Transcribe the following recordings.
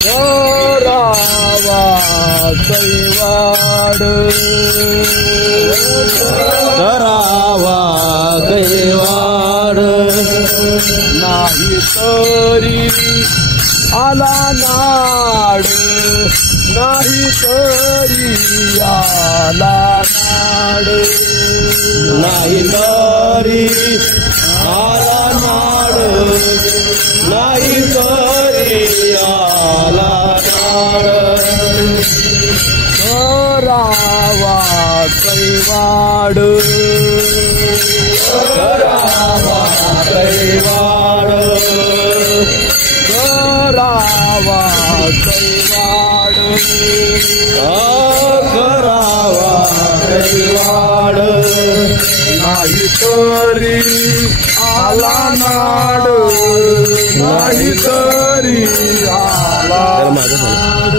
करावा कैवाड करावा कैवाड नाही तरी आला नाड नाही तरी आला नाड नाही तरी आला नाड नाही तरी आला नाड करावा कैवाड करावा कैवाड करावा कैवाड करावा कैवाड नाही तरी आला नाड नाही तरी आला नाड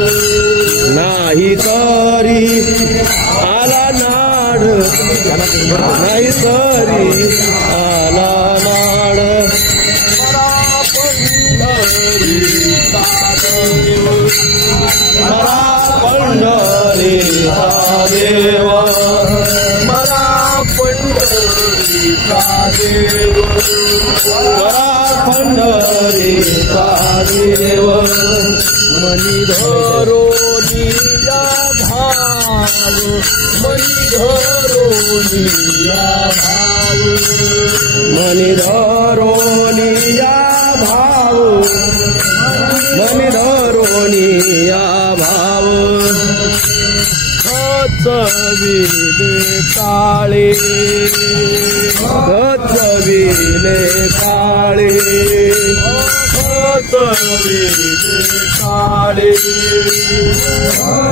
नाही तरी आला नाड नाही तरी आला नाड मला पंढरीचा देव मला पंढरीचा देव मला पंढरीचा देव मनी धरोनिया भाव मनी धरोनिया भाव मनी धरोनिया भाव मनी धरोनिया भाव गचविले काळे गचविले काळे गचविले काळे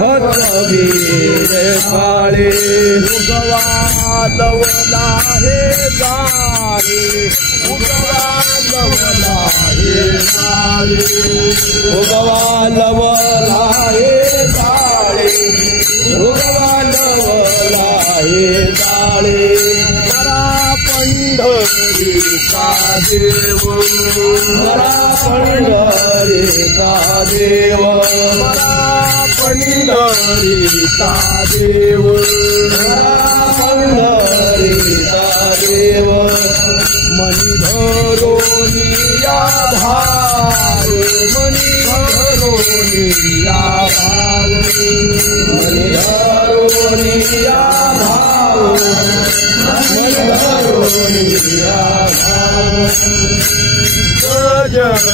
गचविले काळे उगवा लवला हे जाळे उगवा लवला हे जाळे उगवा लवला हे जाळे उगवा लवला हे जाळे मला पंढरीचा देव मला पंढरीचा देव मला पंढरीचा देव मला पंढरीचा देव मनी धरोनिया भाव मनी धरोनिया भाव मनी धरोनिया भाव मनी धरोनिया भाव गजर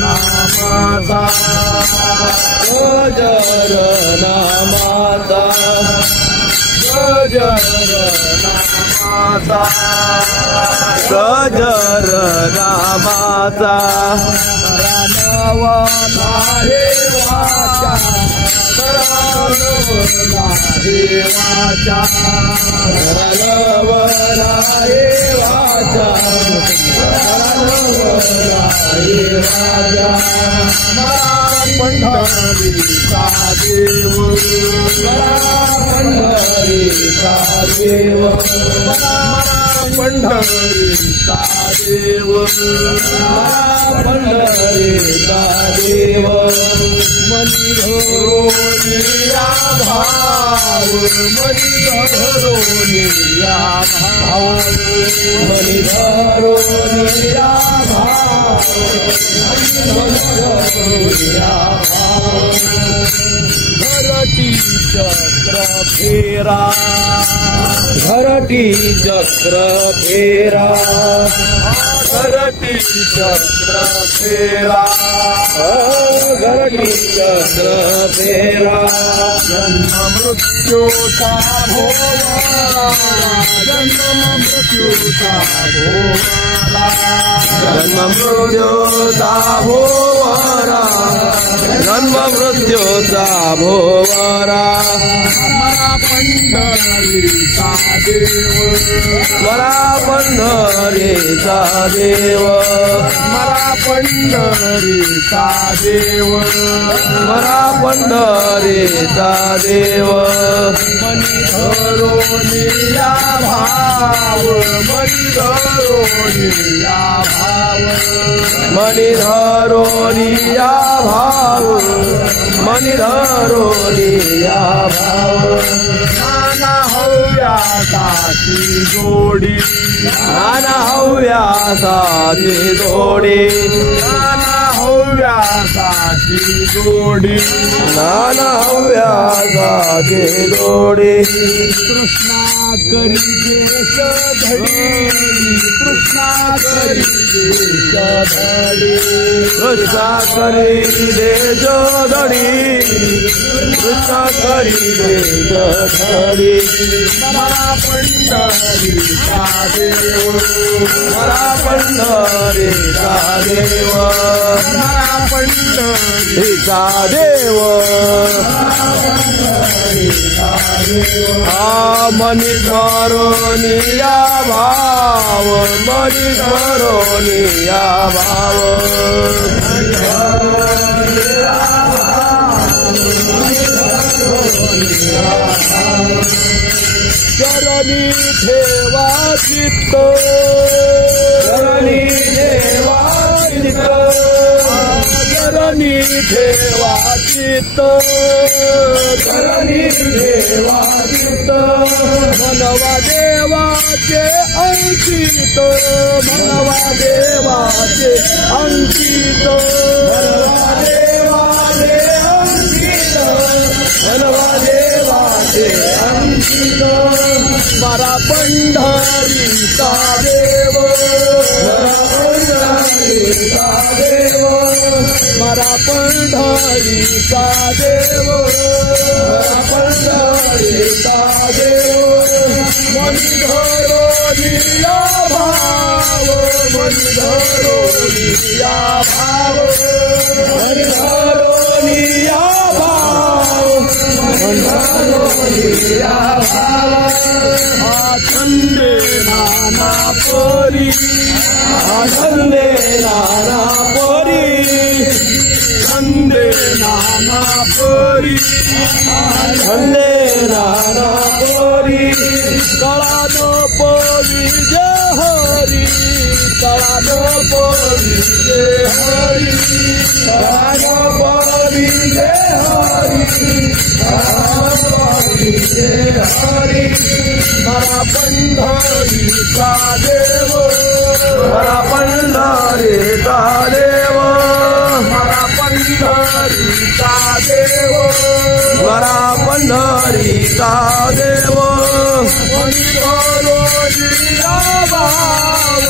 नामाचा गजर नामाचा गजर नामाचा गजर नामाचा नवला हे वाचा नवला हे वाचा नवला हे वाचा नवला हे वाचा पंढरीचा देव पंढरीचा देव पंढरीचा देव पंढरीचा देव मनी धरोनिया भाव मनी धरोनिया भाव मनी धरोनिया भाव धरोनिया भाव घरटी चक्र फेरा घरटी चक्र फेरा घरटी चक्र फेरा घरटी चक्र फेरा जन्म मृत्यूचा भोवरा जन्म मृत्यूचा भोवरा जन्म मृत्यूचा भोवरा जन्म मृत्यूचा भोवरा मला पंढरीचा देव मला पंढरीचा देव मला पंढरीचा देव मला पंढरीचा देव मनी धरोनिया भाव मनी धरोनिया भाव मनी धरोनिया भाव मनी धरोनिया भाव नाना हव्यासाची जोडी नाना हव्यासाची जोडी नाना हव्यासाची जोडी नाना हव्यासाची जोडी कृष्णा करी देश धडी कृष्णा करी देश धडी कृष्णा करी देश धडी कृष्णा करी देश धडी मला पंढरीचा देव मला पंढरीचा देव मला पंढरीचा देव हा मनी धरोनिया भाव मनी धरोनिया भाव चरणी ठेवा चित्त चरणी ठेवा चित्त चरणी ठेवा चित्त चरणी ठेवा चित्त मनवा देवाचे अंकित मनवा देवाचे अंकित मनवा देवाचे अंकित मनवा देवाचे अंकित मरा पंढरीचा देव मरा पंढरीचा देव मरा पंढरीचा देव मरा पंढरीचा देव मनी धरोनिया भाव मनी धरोनिया भाव मनी धरोनिया भाव मनी धरोनिया भाव आनंदे नाना परी आनंदे नाना परी आनंदे नाना परी आनंदे नाना परी कळानो परी जय हरी कळानो परी जय हरी कळानो परी जय हरी कळानो परी जय हरी मरा पंढरीचा देव मरा पंढरीचा देव मरा पंढरीचा देव मरा पंढरीचा देव मनी धरोनिया भाव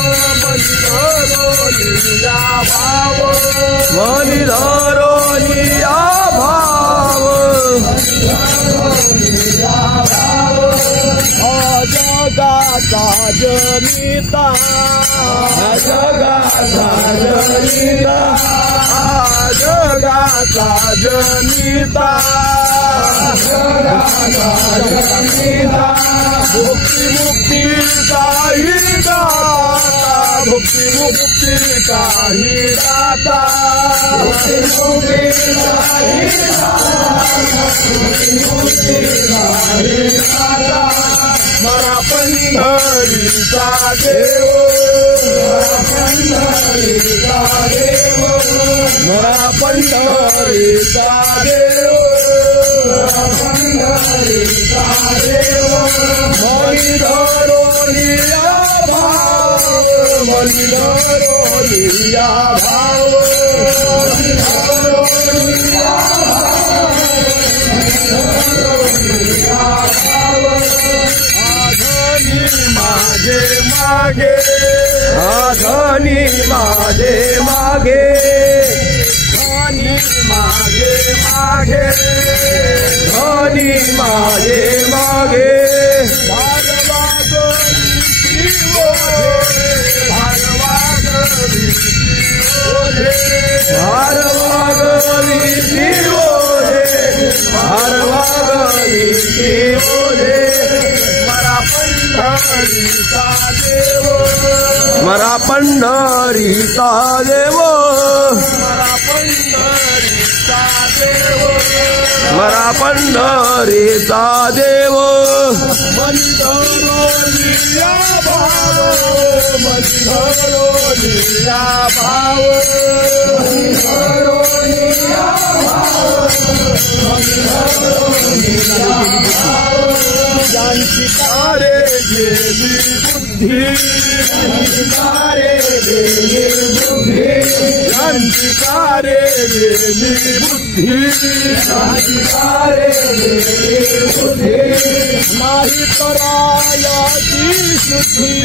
मनी धरोनिया भाव मनी धरोनिया भाव जगाचा जनिता जगाचा जनिता जगाचा जनिता जगाचा जनिता भुक्ती मुक्ती काही दाता भुक्ती मुक्ती काही दाता भुक्ती मुक्ती काही दाता भुक्ती मुक्ती काही दाता मरा पंढरीचा देव मरा पंढरीचा देव मरा पंढरीचा देव मरा पंढरीचा देव मनी धरोनिया भाव मनी धरोनिया भाव मनी धरोनिया भाव मागे मागे धनी माझे मागे धनी मागे मागे धनी माझे मागे भारवागरी भारवागरी मरा पंढरीचा देव मरा पंढरीचा मरा पंढरीचा देव मनी धरोनिया भाव मनी धरोनिया भाव मनी धरोनिया ज्यांची तारे गेली बुद्धी तारे गेली बुद्धी ज्यांची तारे गेली बुद्धी तारे गेली बुद्धी नाही करायाची शुद्धी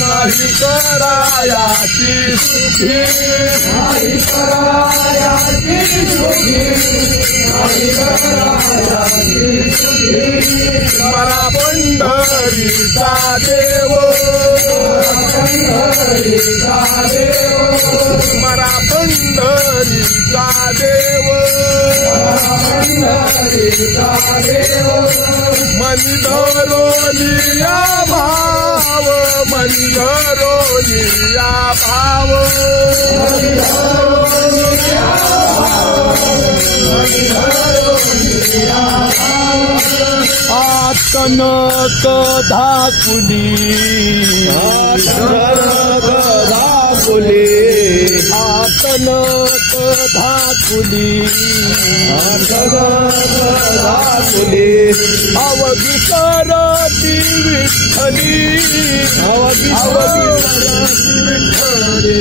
नाही करायाची शुद्धी नाही करायाची शुद्धी नाही करायाची शुद्धी मरा पंढरीचा देव पंढरीचा देव मरा पंढरीचा देव पंढरीचा देव मनी धरोनिया भाव मनी धरोनिया भाव मनी धरोनिया भाव मनी धरोनिया भाव आतनक धाकुली आतनक धाकुली आतनक धाकुली आतनक धाकुली अवघी करती विठ्ठली अवघी करती विठ्ठली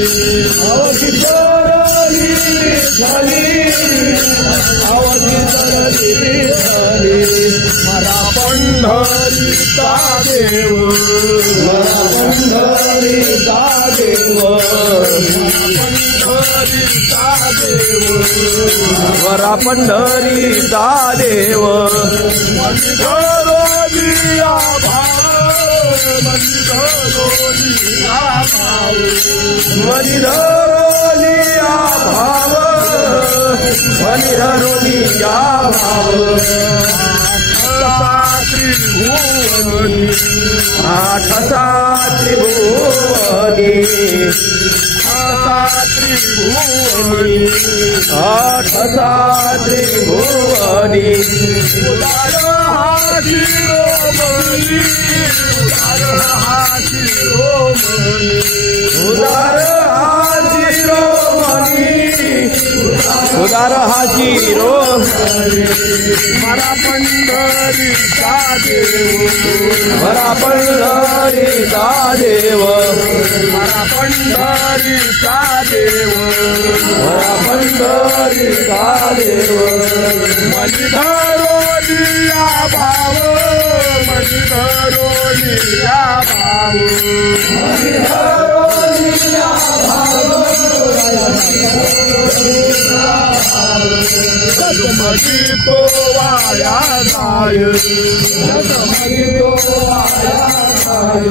अवघी करती विठ्ठली अवघी करती विठ्ठली मरा पंढरीचा देव मरा पंढरीचा देव पंढरीचा देव मरा पंढरीचा देव मनी धरोनिया भाव मनी धरोनिया भाव मनी धरोनिया भाव मनी धरोनिया भाव त्रिभुवनी आठसा त्रिभुवनी त्रिभुवनी आठसा त्रिभुवनी उदार हा शिरोमणी उदार हा शिरोमणी उदार हा शिरोमणी उदार हा शिरोमणी मरा पंढरीचा देव मरा पंढरीचा देव मरा पंढरीचा देव मरा पंढरीचा देव मनी धरोनिया भाव मनी धरोनिया भाव मनी धरोनिया भाव जगमगी तो वाया जाय जगमगी तो वाया जाय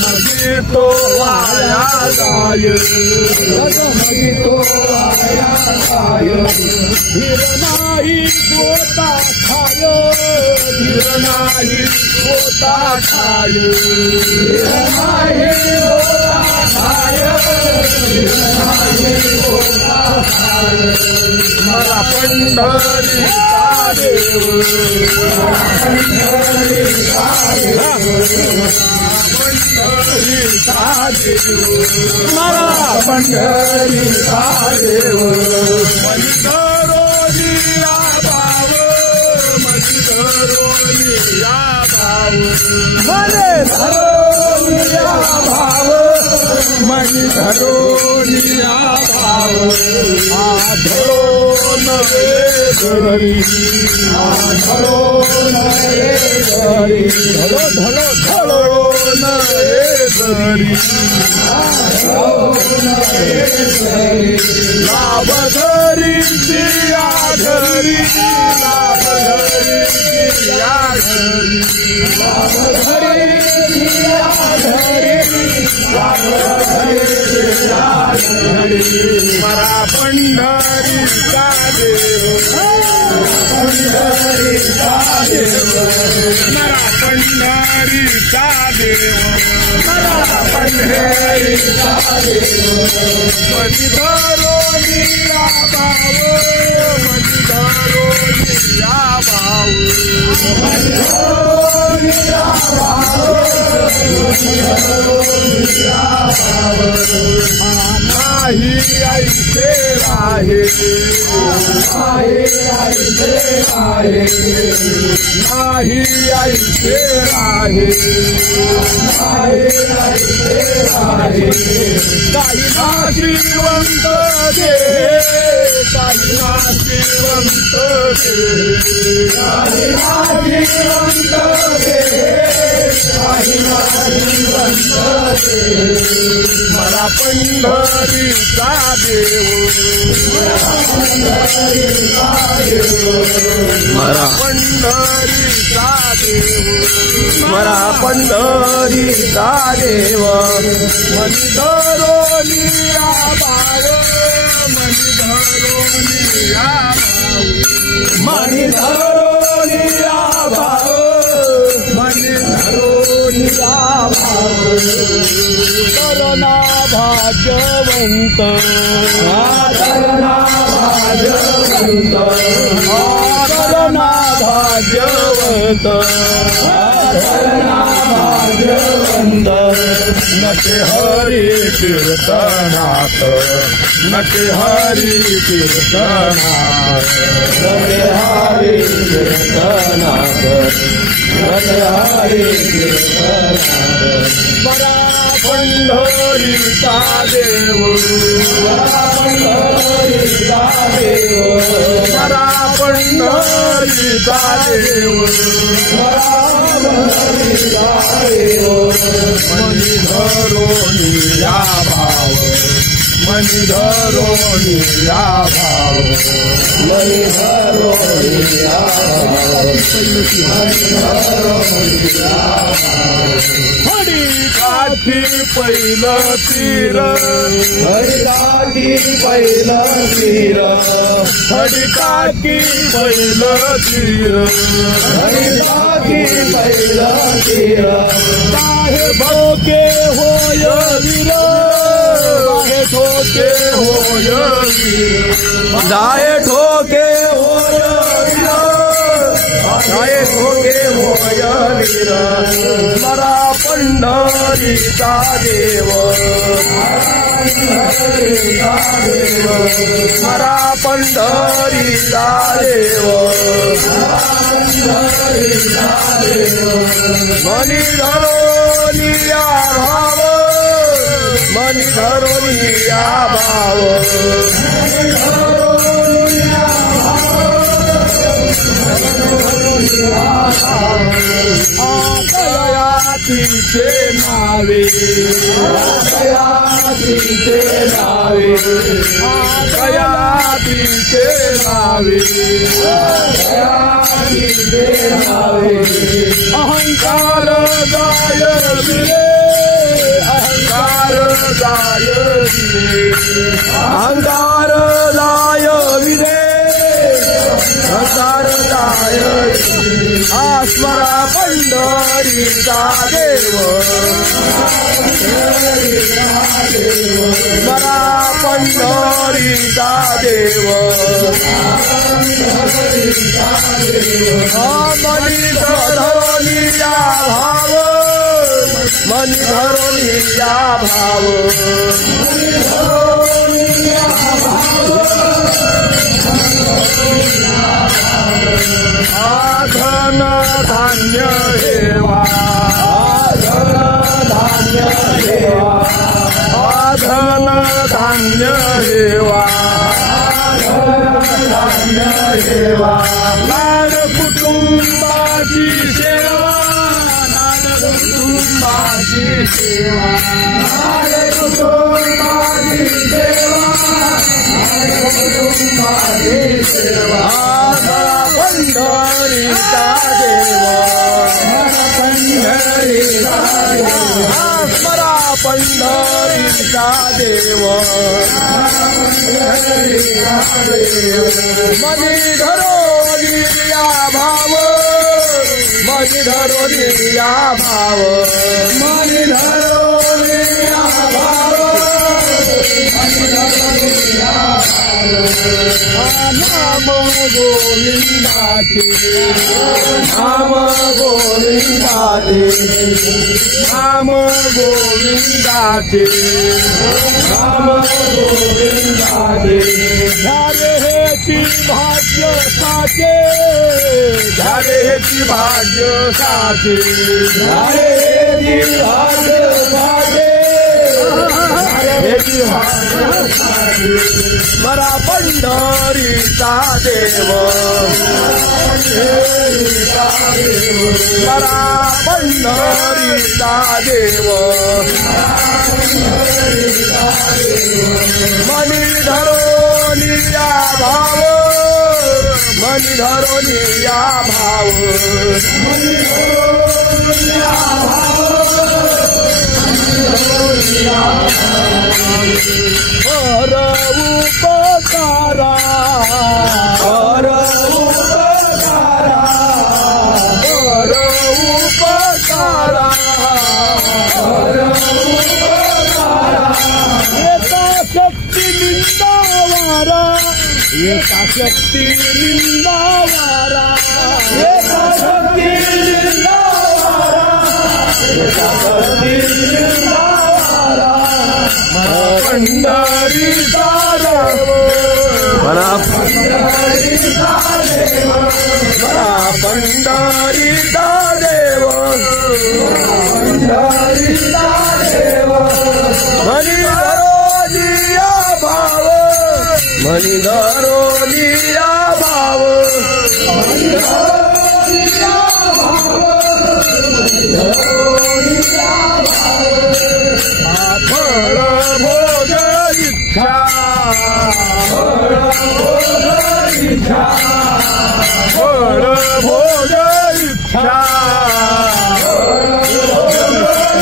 जगमगी तो वाया जाय जगमगी तो वाया जाय धीर नाही पोता खाय धीर नाही पोता खाय धीर नाही पोता खाय धीर नाही पोता खाय मरा पंढरीचा देव पंढरीचा देव पंढरीचा देव मरा पंढरीचा देव मनी धरोनिया भाव मनी धरोनिया भाव मने धरोनिया भाव मनी धरोनिया भाव आधरो नवे धरी धरो नये धरी धलो धलो धलो नवे धरी लाभ धरी दिया धरी लाभ धरी दिया धरी मरा पंढरीचा देव पंढरीचा देव मरा पंढरीचा देव मरा पंढरीचा देव मनी धरो निया भाव मनी धरो निया भाव नाही ऐसे राहे नाही ऐसे राहे नाही ऐसे राहे नाही ऐसे राहे काही ना श्रीमंत दे काही ना श्रीमंत दे काही ना श्रीमंत दे काही ना श्रीमंत दे मला पंढरीचा देव मला पंढरीचा देव मला पंढरीचा देव मनी धरो निया बाळ मनी धरो निया मनी धरो निया भाव मनी धरो निया भाव करुणा भाग्यवंत करुणा भाग्यवंत करुणा भाग्यवंत करुणा भाग्यवंत नटे हरी कीर्तनात नटे हरी कीर्तनात नटे हरी कीर्तनात नटे हरी कीर्तनात बरा पंढरीचा देव बरा पंढरीचा देव बरा पंढरीचा देव बरा पंढरीचा देव मनी धरो निया भाव मनी धरो निया भाव मनी धरो निया भाव मनी धरो निया हरी काठी पहिलं तीर हरी काठी पहिलं तीर हरी काठी पहिलं तीर हरी काठी पहिलं तीर काहे भोके होय वीर काहे ठोके होय वीर जाये ठोके होय वीर जाये ठोके होय वीर मरा पंढरीचा देव मरा पंढरीचा देव मनी धरो निया भाव मनी धरो निया भाव दयातीचे नावे दयातीचे नावे दयातीचे नावे दयातीचे नावे अहंकार जाय विरे अहंकार जाय विरे अहंकार जाय विरे अहंकार जाय आस्मरा पंढरीचा देव मरा पंढरीचा देव मनी धरो निया भाव मनी धरो निया भाव धन धान्य हेवा धन धान्य हेवा धन धान्य हेवा धान्य हेवा लाड कुटुंबाची सेवा लाड कुटुंबाची सेवा लाड कुटुंबाची सेवा कुटुंबाची सेवा पंढरीचा देव पंढरीचा देव आस्मरा पंढरीचा देव मनी धरो निया भाव मनी धरो निया भाव मनी धरो नाम गोविंदाचे नाम गोविंदाचे नाम गोविंदाचे नाम गोविंदाचे झाले हेची भाग्य साचे झाले हेची भाग्य साचे झाले हेची भाग्य साचे हेची भाग्य साचे मरा पंढरीचा देव मरा पंढरीचा देव मनी धरोनिया भाव मनी धरोनिया भाव पर उपकारा पर उपकारा पर उपकारा पर उपकारा एका शक्ती निंदावारा एका शक्ती निंदावारा एका शक्ती निंदावारा एका शक्ती निंदावारा पंढरीचा देव मला पंढरीचा देव मला पंढरीचा देव पंढरीचा देव मनी धरोनिया भाव मनी धरोनिया भाव मनी धरोनिया भाव मनी धरोनिया भाव फळ भोग इच्छा फळ भोग इच्छा फळ भोग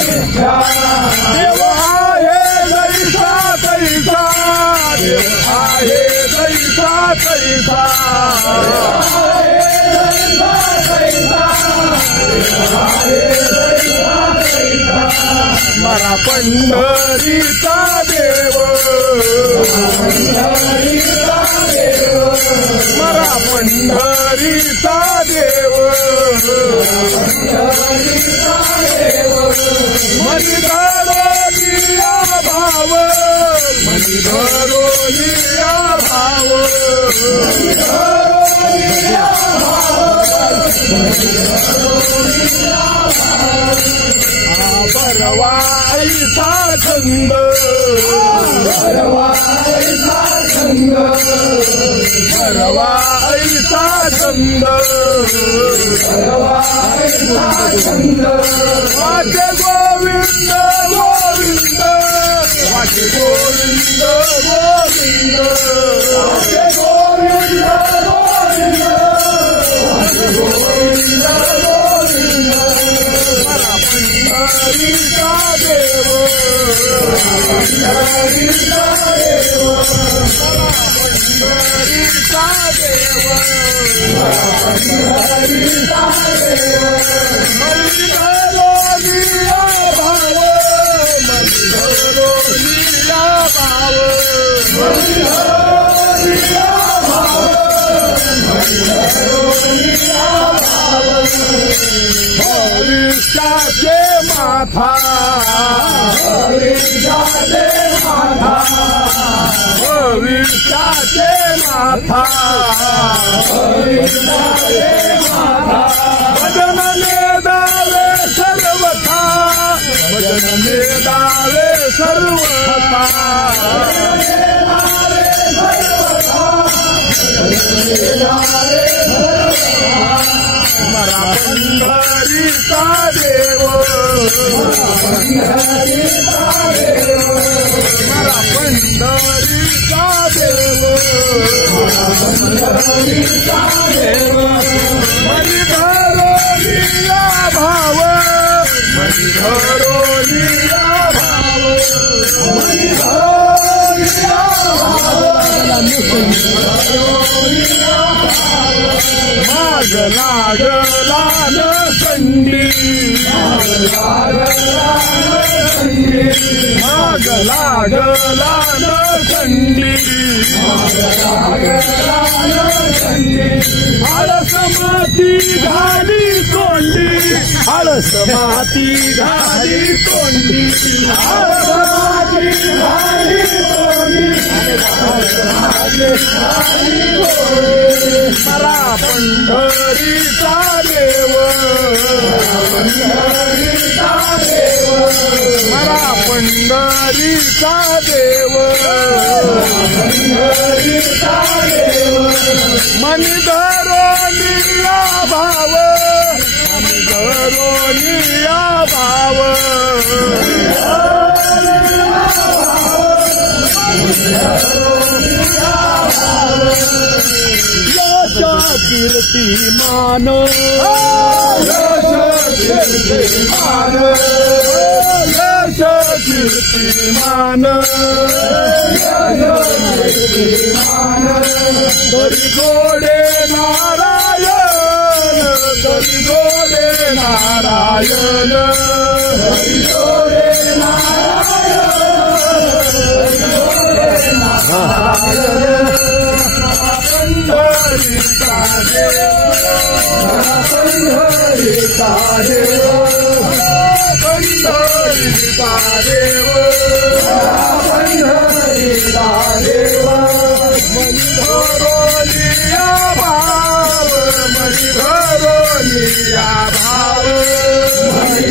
इच्छा देव आहे जैसा तैसा देव आहे जैसा तैसा मरा पंढरीचा देव मरा पंढरीचा देव मनी धरोनिया भाव मनी धरोनिया भाव बरवा ऐसा छंद बरवा ऐसा छंद बरवा ऐसा छंद बरवा ऐसा छंद वाचे गोविंद गोविंद वाचे गोविंद गोविंद वाचे गोविंद गोविंद वाचे गोविंद गोविंद मरा पंढरीचा देव पंढरीचा देव पंढरीचा देव पंढरीचा देव मनी धरोनिया भाव मनी धरोनिया भाव मनी धरोनिया भाव मनी धरोनिया भाव भविष्याचे माथा भविष्याचे माथा भविष्याचे माथा भविष्याचे माथा भजन मेदावे सर्वथा भजन मेदावे सर्वथा मरा पंढरीचा देव मरा पंढरीचा देव मनी धरोनिया भाव मनी धरोनिया भाव मनी धरोनिया भाव माग लागला न थंडी माग लागला न थंडी आळस माती घाली तोंडी आळस माती घाली तोंडी आळस माती घाली तोंडी मला पंढरीचा देव मला पंढरीचा देव मनी धरोनिया भाव मनी धरोनिया भाव यश कीर्तिमान यश कीर्तिमान यश कीर्तिमान तरी गोडे नारायण तरी गोडे नारायण तरी गोडे नारायण पंढरीचा देव पंढरीचा देव पंढरीचा देव मनी धरोनिया भाव मनी धरोनिया भाव मनी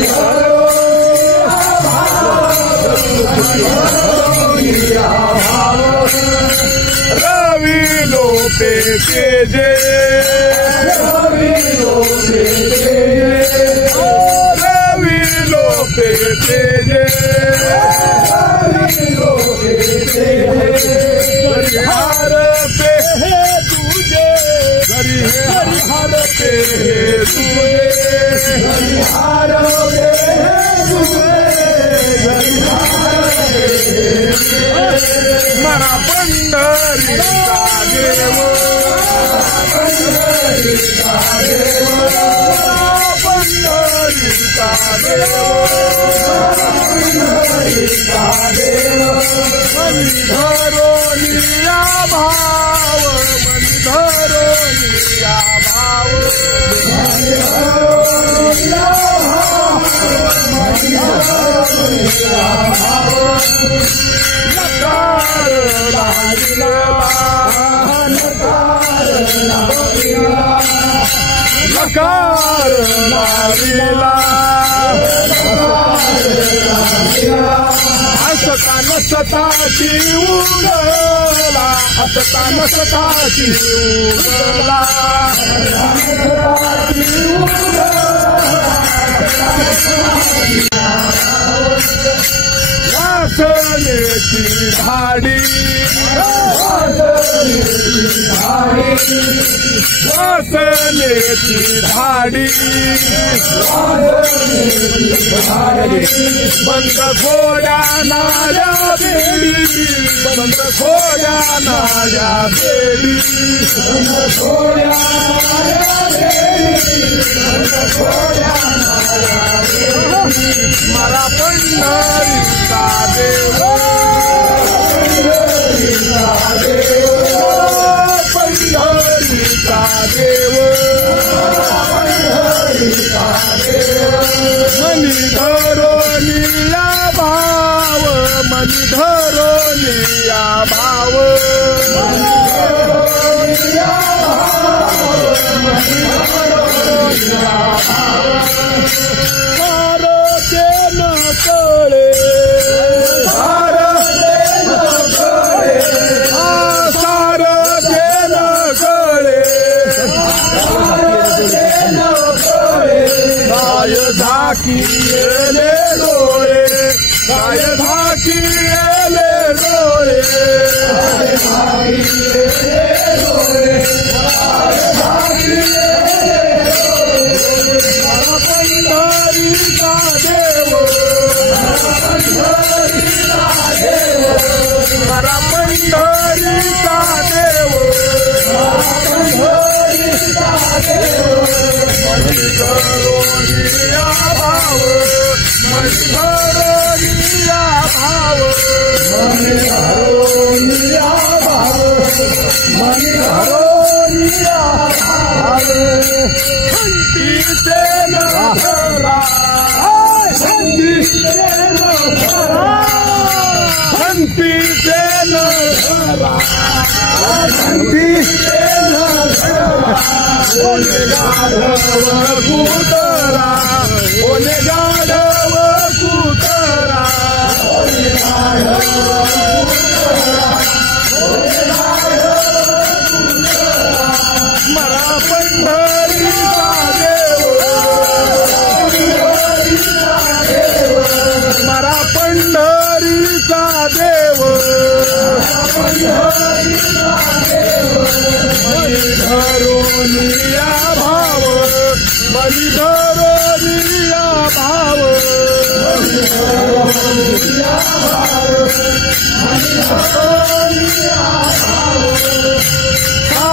धरोनिया भाव रवि लोपे तेजे रवि लोपे तेजे रवि लोपे तेजे रवि लोपे तेजे हरिहर पे है तुझे हरिहर पे है तुझे हरिहर पे है तुझे मरा पंढरीचा देव पंढरीचा देव पंढरीचा देव मनी धरोनिया भाव मनी धरोनिया भाव मनी धरोनिया भाव मनी धरोनिया भाव नकार लागला नकार लागला हसता नसताची उगला हसता नसताची उगला वासनेची धाडी वासनेची धाडी बंद खोड्या नाड्या बेडी बंद खोड्या नाड्या बेडी बंद खोड्या नाड्या बेडी बंद खोड्या नाड्या बेडी मला पंढरीचा देव पंढरीचा देव मनी धरोनिया भाव मनी धरोनिया भाव सारते न कळे धाकिले डोळे काय धाकिले डोळे पंढरीचा देव मला पंढरीचा देव मनी धरोनिया शांतीचे नखरा शांतीचे नखरा शांतीचे नखरा शांतीचे नखरा ओले गाढव कुतरा ओले गाढव कुतरा ओले गाढव कुतरा ओले गाढव कुतरा मरा पंढरीचा देव मरा पंढरीचा देव बली धरोनिया भाव बली धरोनिया भाव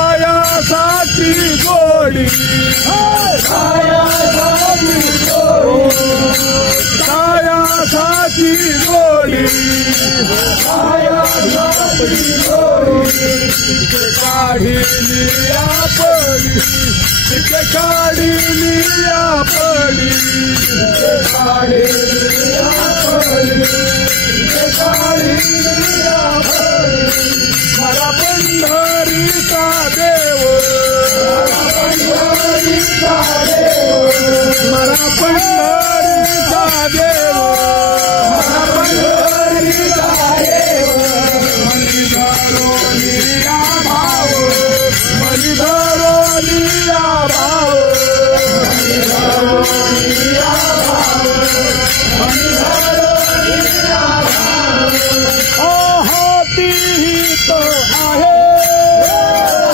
सायासाची गोडी सायासाची गोडी काढिली आपली तिथे काढिली आपली काढिली आपली तिथे काढिली आपली मला पंढरीचा देव मला पंढरीचा देव मलिधरोनिया भाव मलिधरोनिया भाव मलिधरोनिया भाव मलिधरोनिया भाव हाती हित आहे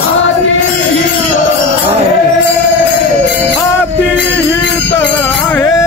हाती हित आहे हाती हित आहे हाती हित आहे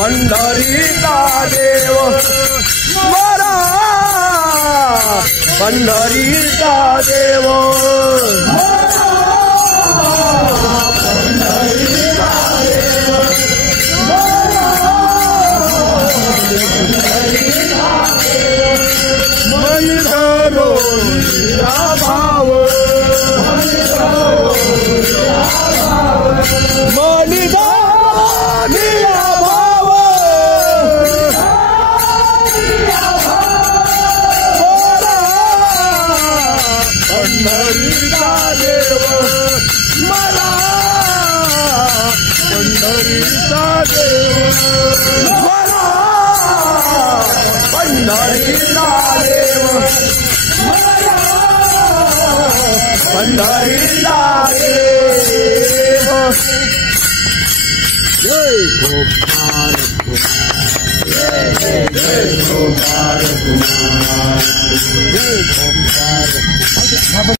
पंढरीचा देव मरा पंढरीचा देव मनिधरो भाव पंढरीचा देव मला पंढरीचा देव मला पंढरीचा देव मला पंढरीचा देव जय गोपाल जय गोपाल जय गोपाल